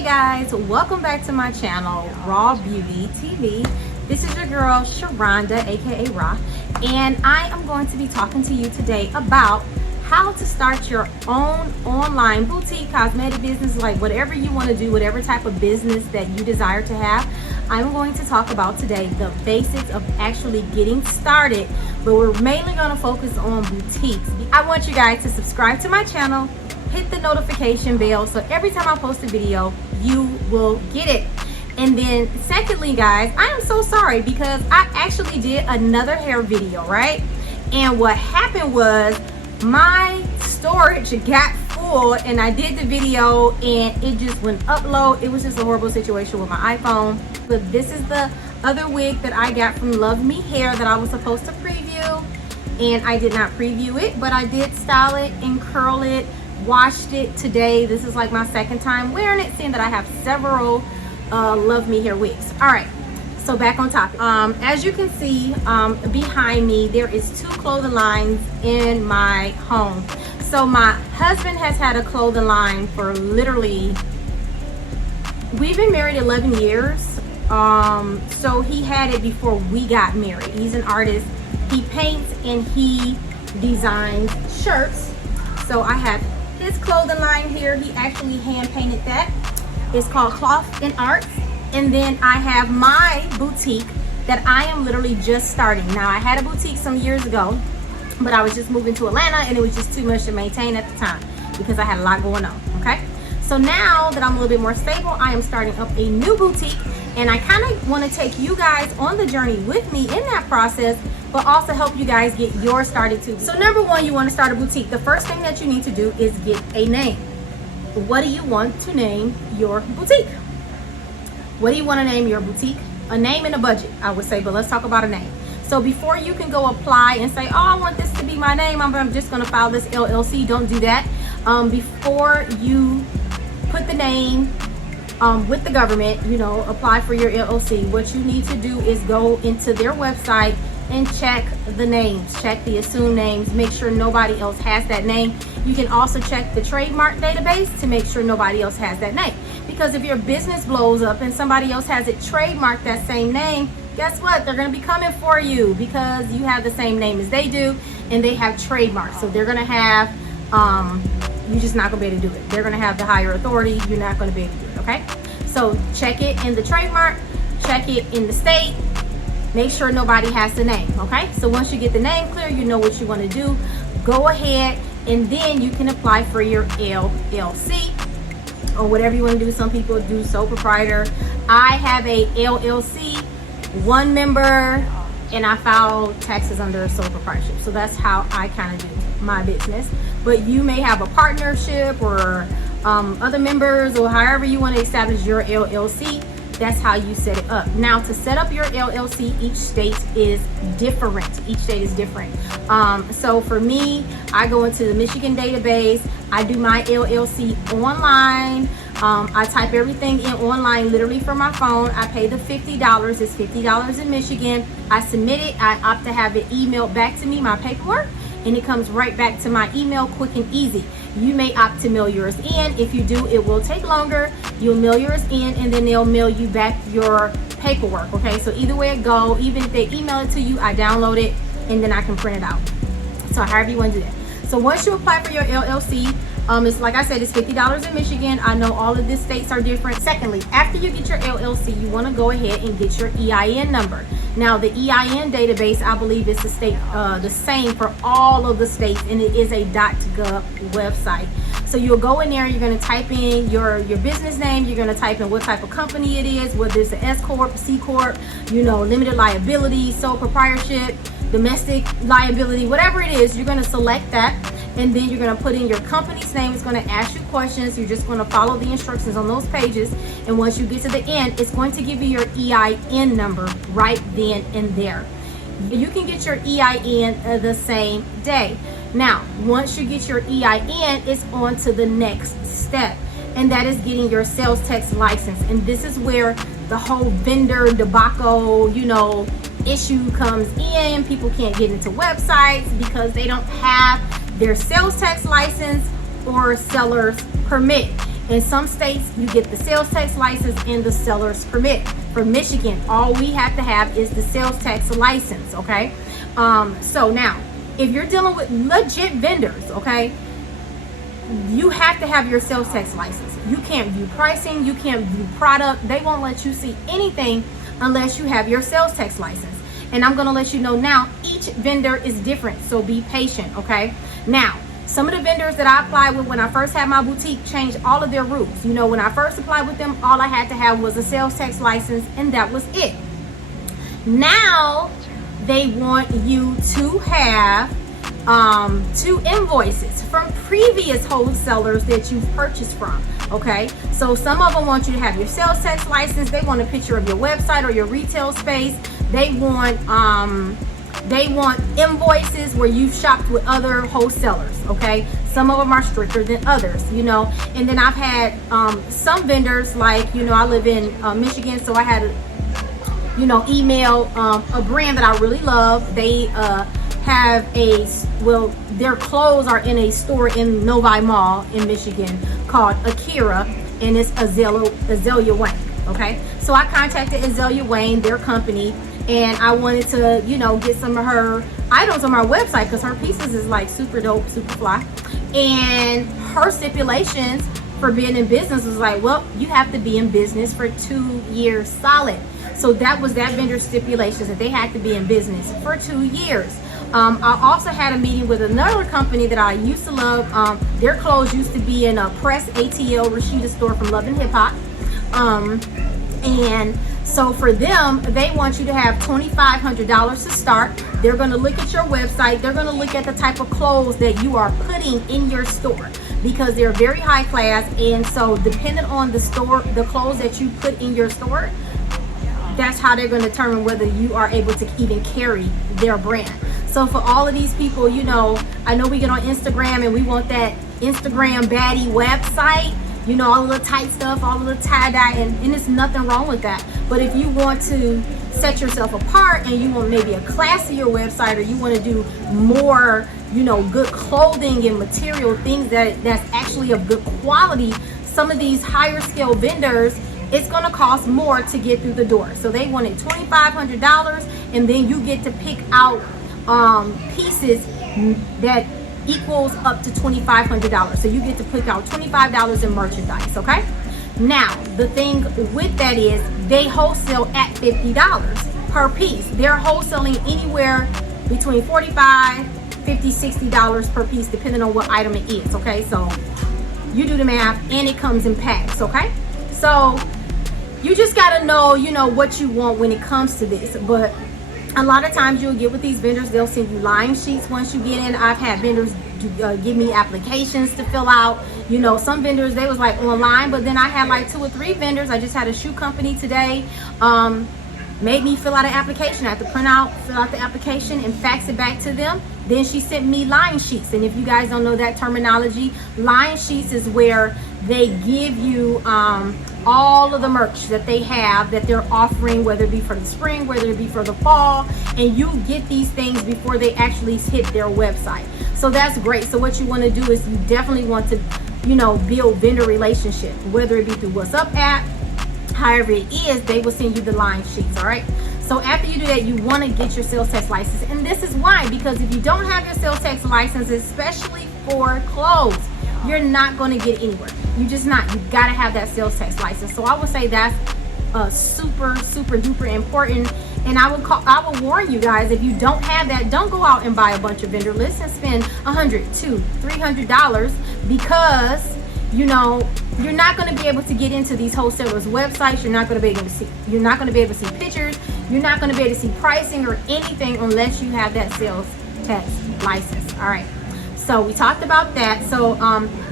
Hey guys, welcome back to my channel, Raw Beauty TV. This is your girl, Sharonda, aka Raw, and I am going to be talking to you today about how to start your own online boutique cosmetic business, like whatever you want to do, whatever type of business that you desire to have. I'm going to talk about today the basics of actually getting started, but we're mainly going to focus on boutiques. I want you guys to subscribe to my channel, hit the notification bell, so every time I post a video, you will get it. And then secondly, guys, I am so sorry because I actually did another hair video, right? And what happened was my storage got full and I did the video and it just wouldn't upload. It was just a horrible situation with my iPhone. But this is the other wig that I got from Love Me Hair that I was supposed to preview, and I did not preview it, but I did style it and curl it, washed it today. This is like my second time wearing it, seeing that I have several Love Me Hair wigs. All right, so back on topic. As you can see behind me, there is 2 clothing lines in my home. So my husband has had a clothing line for literally, we've been married 11 years. So he had it before we got married. He's an artist. He paints and he designs shirts. So I have his clothing line here. He actually hand painted that. It's called Cloth and Arts. And then I have my boutique that I am literally just starting. Now, I had a boutique some years ago, but I was just moving to Atlanta and it was just too much to maintain at the time because I had a lot going on, okay? So now that I'm a little bit more stable, I am starting up a new boutique, and I kind of want to take you guys on the journey with me in that process, but also help you guys get yours started too. So number one, you want to start a boutique. The first thing that you need to do is get a name. What do you want to name your boutique? What do you want to name your boutique? A name and a budget, I would say, but let's talk about a name. So before you can go apply and say, oh, I want this to be my name, I'm just going to file this LLC, don't do that. Before you put the name with the government, you know, apply for your LLC, what you need to do is go into their website and check the names, check the assumed names, make sure nobody else has that name. You can also check the trademark database to make sure nobody else has that name. Because if your business blows up and somebody else has it trademarked that same name, guess what? They're going to be coming for you because you have the same name as they do and they have trademarks. So they're going to have, you're just not going to be able to do it. They're going to have the higher authority. You're not going to be able to do it, okay? So check it in the trademark, check it in the state, make sure nobody has the name, okay? So once you get the name clear, you know what you want to do. Go ahead and then you can apply for your LLC or whatever you want to do. Some people do sole proprietor. I have a LLC, 1 member, and I file taxes under a sole proprietorship. So that's how I kind of do my business. But you may have a partnership or other members, or however you want to establish your LLC. That's how you set it up. Now, to set up your LLC, each state is different. Each state is different. So for me, I go into the Michigan database. I do my LLC online. I type everything in online, literally from my phone. I pay the $50. It's $50 in Michigan. I submit it. I opt to have it emailed back to me, my paperwork, and it comes right back to my email, quick and easy. You may opt to mail yours in. If you do, it will take longer. You'll mail yours in and then they'll mail you back your paperwork, okay? So either way it go, even if they email it to you, I download it and then I can print it out. So however you want to do that. So once you apply for your LLC, it's like I said, it's $50 in Michigan. I know all of the states are different. Secondly, after you get your LLC, you want to go ahead and get your EIN number. Now, the EIN database, I believe, is the same for all of the states, and it is a .gov website. So you'll go in there, you're going to type in your business name, you're going to type in what type of company it is, whether it's an S Corp, C Corp, you know, limited liability, sole proprietorship, domestic liability, whatever it is, you're going to select that. And then you're going to put in your company's name. It's going to ask you questions. You're just going to follow the instructions on those pages. And once you get to the end, it's going to give you your EIN number right then and there. You can get your EIN the same day. Now, once you get your EIN, it's on to the next step. And that is getting your sales tax license. And this is where the whole vendor debacle, you know, issue comes in. People can't get into websites because they don't have their sales tax license or seller's permit. In some states, you get the sales tax license and the seller's permit. For Michigan, all we have to have is the sales tax license, okay? So now, if you're dealing with legit vendors, okay, you have to have your sales tax license. You can't view pricing, you can't view product. They won't let you see anything unless you have your sales tax license. And I'm gonna let you know now, each vendor is different, so be patient, okay? Now, some of the vendors that I applied with when I first had my boutique changed all of their rules. You know, when I first applied with them, all I had to have was a sales tax license, and that was it. Now, they want you to have 2 invoices from previous wholesalers that you've purchased from, okay? So some of them want you to have your sales tax license. They want a picture of your website or your retail space. They want invoices where you've shopped with other wholesalers, okay? Some of them are stricter than others, you know. And then I've had some vendors, like, you know, I live in Michigan, so I had, you know, email a brand that I really love. They have their clothes are in a store in Novi Mall in Michigan called Akira, and it's Azalea Wayne, okay? So I contacted Azalea Wayne, their company, and I wanted to, you know, get some of her items on my website because her pieces is like super dope, super fly. And her stipulations for being in business was like, well, you have to be in business for 2 years solid. So that was that vendor's stipulations, that they had to be in business for 2 years. I also had a meeting with another company that I used to love. Their clothes used to be in a Press ATL Rashida store from Love and Hip Hop. And so for them, they want you to have $2,500 to start. They're going to look at your website. They're going to look at the type of clothes that you are putting in your store, because they're very high class. And so depending on the store, the clothes that you put in your store, that's how they're going to determine whether you are able to even carry their brand. So for all of these people, you know, I know we get on Instagram and we want that Instagram baddie website, you know, all of the tight stuff, all of the tie-dye, and there's nothing wrong with that. But if you want to set yourself apart and you want maybe a classier website, or you want to do more, you know, good clothing and material things that's actually of good quality, some of these higher scale vendors, it's going to cost more to get through the door. So they wanted $2,500, and then you get to pick out pieces that equals up to $2,500. So you get to pick out $25 in merchandise, okay? Now, the thing with that is they wholesale at $50 per piece. They're wholesaling anywhere between $45, $50, $60 per piece, depending on what item it is, okay? So you do the math, and it comes in packs, okay? So you just gotta know, you know, what you want when it comes to this. But a lot of times you'll get with these vendors, they'll send you line sheets once you get in. I've had vendors give me applications to fill out. You know, some vendors, they was like online, but then I had like 2 or 3 vendors. I just had a shoe company today, made me fill out an application. I had to fill out the application and fax it back to them. Then she sent me line sheets. And if you guys don't know that terminology, line sheets is where they give you all of the merch that they have, that they're offering, whether it be for the spring, whether it be for the fall, and you get these things before they actually hit their website. So that's great. So what you want to do is you definitely want to, you know, build vendor relationship, whether it be through WhatsApp app, however it is, they will send you the line sheets, all right? So after you do that, you want to get your sales tax license. And this is why, because if you don't have your sales tax license, especially for clothes, you're not going to get anywhere. You just not. You got to have that sales tax license. So I would say that's super duper important. And I would warn you guys, if you don't have that, don't go out and buy a bunch of vendor lists and spend $100, $200, $300, because, you know, you're not going to be able to get into these wholesalers' websites. You're not going to be able to see. You're not going to be able to see pictures. You're not going to be able to see pricing or anything unless you have that sales tax license. All right. So we talked about that. So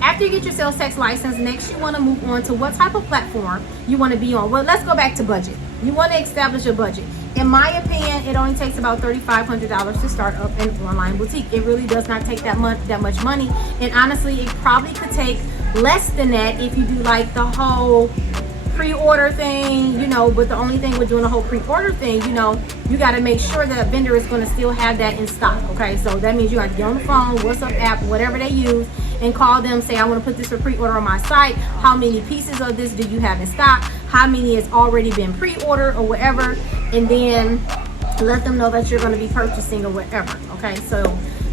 after you get your sales tax license, next you want to move on to what type of platform you want to be on. Well, let's go back to budget. You want to establish a budget. In my opinion, it only takes about $3,500 to start up an online boutique. It really does not take that much money. And honestly, it probably could take less than that if you do like the whole pre-order thing, you know. But the only thing with doing a whole pre-order thing, you know, you got to make sure that a vendor is going to still have that in stock, okay? So that means you got to get on the phone, WhatsApp app, whatever they use, and call them, say I want to put this for pre-order on my site. How many pieces of this do you have in stock? How many has already been pre-ordered or whatever, and then let them know that you're going to be purchasing or whatever. Okay, so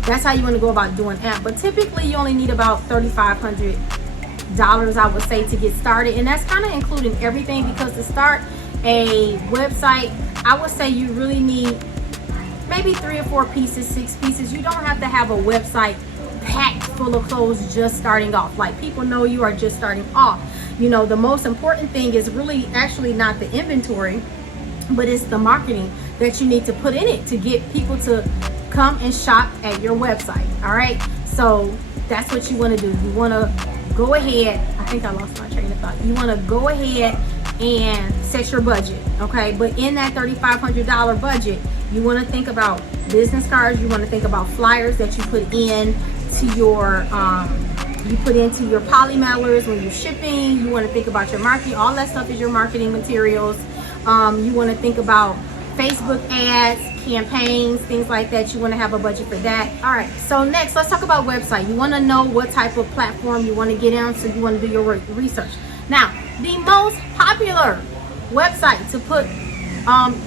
that's how you want to go about doing that. But typically you only need about $3,500, I would say, to get started, and that's kind of including everything, because to start a website, I would say you really need maybe 3 or 4 pieces, 6 pieces. You don't have to have a website packed full of clothes just starting off. Like, people know you are just starting off. You know, the most important thing is really actually not the inventory, but it's the marketing that you need to put in it to get people to come and shop at your website. All right, so that's what you want to do. You want to go ahead, I think I lost my train of thought. You want to go ahead and set your budget. Okay, but in that $3,500 budget, you want to think about business cards. You want to think about flyers that you put in to your poly mailers when you're shipping. You want to think about your marketing. All that stuff is your marketing materials. You want to think about Facebook ads, campaigns, things like that. You want to have a budget for that. All right, so next, let's talk about website. You want to know what type of platform you want to get on, so you want to do your research. Now, the most popular website to put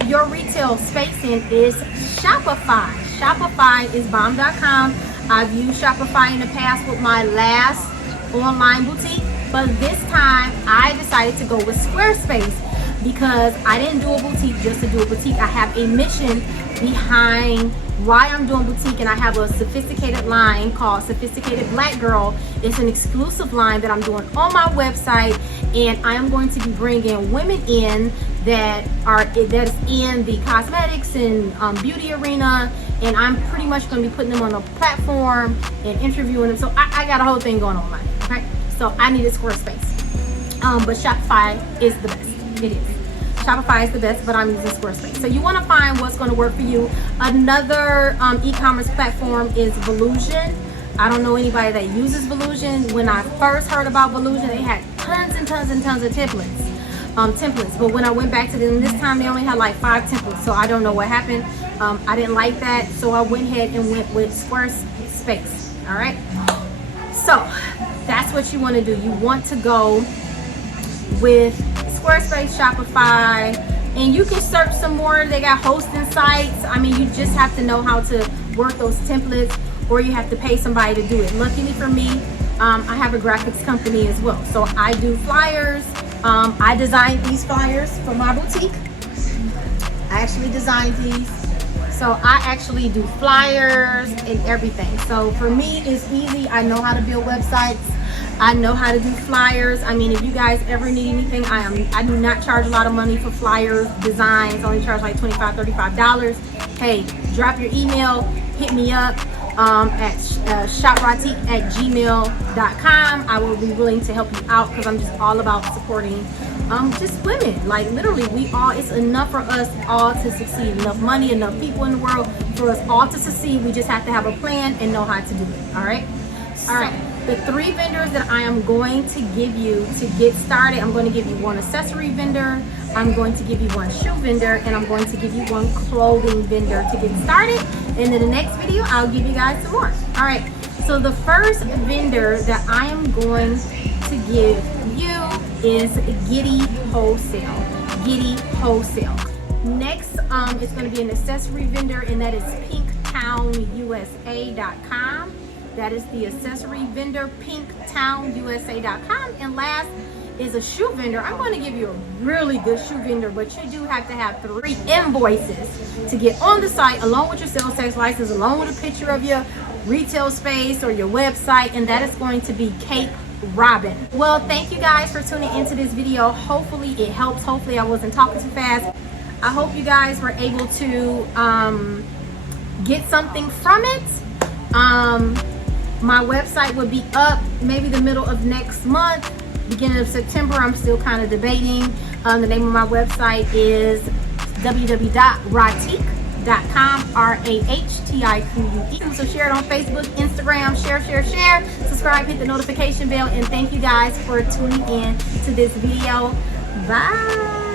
your retail space in is Shopify. Shopify is bomb.com. I've used Shopify in the past with my last online boutique, but this time I decided to go with Squarespace, because I didn't do a boutique just to do a boutique. I have a mission behind why I'm doing boutique, and I have a sophisticated line called Sophisticated Black Girl. It's an exclusive line that I'm doing on my website, and I am going to be bringing women in that is in the cosmetics and beauty arena, and I'm pretty much going to be putting them on a platform and interviewing them. So I got a whole thing going on. Okay, so I needed Squarespace, but Shopify is the best. It is. Shopify is the best, but I'm using Squarespace. So you want to find what's going to work for you. Another e-commerce platform is Volusion. I don't know anybody that uses Volusion. When I first heard about Volusion, they had tons and tons and tons of templates. But when I went back to them this time, they only had like 5 templates. So I don't know what happened. I didn't like that, so I went ahead and went with Squarespace. All right. So that's what you want to do. You want to go with Squarespace, Shopify, and you can search some more. They got hosting sites. I mean, you just have to know how to work those templates, or you have to pay somebody to do it. Luckily for me, I have a graphics company as well, so I do flyers. I designed these flyers for my boutique. I actually designed these, so I actually do flyers and everything. So for me, it's easy. I know how to build websites. I know how to do flyers. I mean, if you guys ever need anything, I do not charge a lot of money for flyers, designs. I only charge like $25, $35. Hey, drop your email, hit me up at shopratique@gmail.com. I will be willing to help you out, because I'm just all about supporting just women. Like, literally, it's enough for us all to succeed. Enough money, enough people in the world for us all to succeed. We just have to have a plan and know how to do it. All right. All right. The 3 vendors that I am going to give you to get started, I'm going to give you 1 accessory vendor, I'm going to give you 1 shoe vendor, and I'm going to give you 1 clothing vendor to get started. And in the next video, I'll give you guys some more. All right, so the first vendor that I am going to give you is Giddy Wholesale. Giddy Wholesale. Next, it's going to be an accessory vendor, and that is PinkTownUSA.com. That is the accessory vendor, PinkTownUSA.com. And last is a shoe vendor. I'm going to give you a really good shoe vendor, but you do have to have 3 invoices to get on the site, along with your sales tax license, along with a picture of your retail space or your website, and that is going to be Cape Robin. Well, thank you guys for tuning into this video. Hopefully it helps. Hopefully I wasn't talking too fast. I hope you guys were able to get something from it. My website will be up maybe the middle of next month, beginning of September. I'm still kind of debating. The name of my website is www.rahtique.com, RAHTIQUE. So share it on Facebook, Instagram, share, subscribe, hit the notification bell, and thank you guys for tuning in to this video. Bye.